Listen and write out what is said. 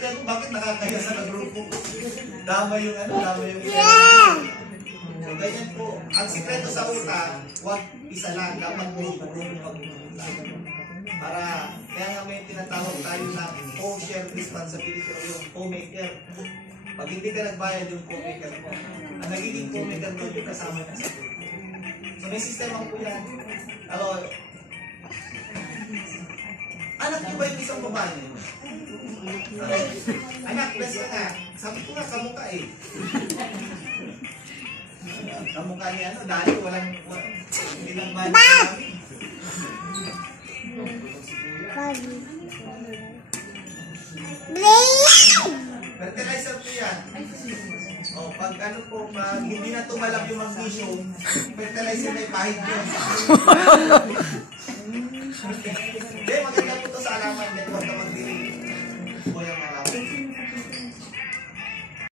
sasakyan mo, bakit nakakaya sa kagrupo? Dama yung ano, dama yung so, ganyan po. Ang sikreto sa utak, wag isa lang, dapat puro-puro pag-utak. Para, kaya nga may tinatawag tayo na co-share responsibility o yung co-maker. Pag hindi ka nagbayad yung co-maker mo, ang nagiging co-maker doon yung kasama na sa grupo. So may sistema po yan. Alors, anak niyo ba yung isang babae niyo? Anak, bless ka na. Sabi ko nga, kamukha eh. Kamukha niya ano, dahil walang ilang balik namin. Fertilizer po yan. O, pag ano po, pag hindi na tumalab yung magnesium, fertilizer na ipahid nyo. Hindi, maganda po ito sa alaman. Huwag ka magdiring.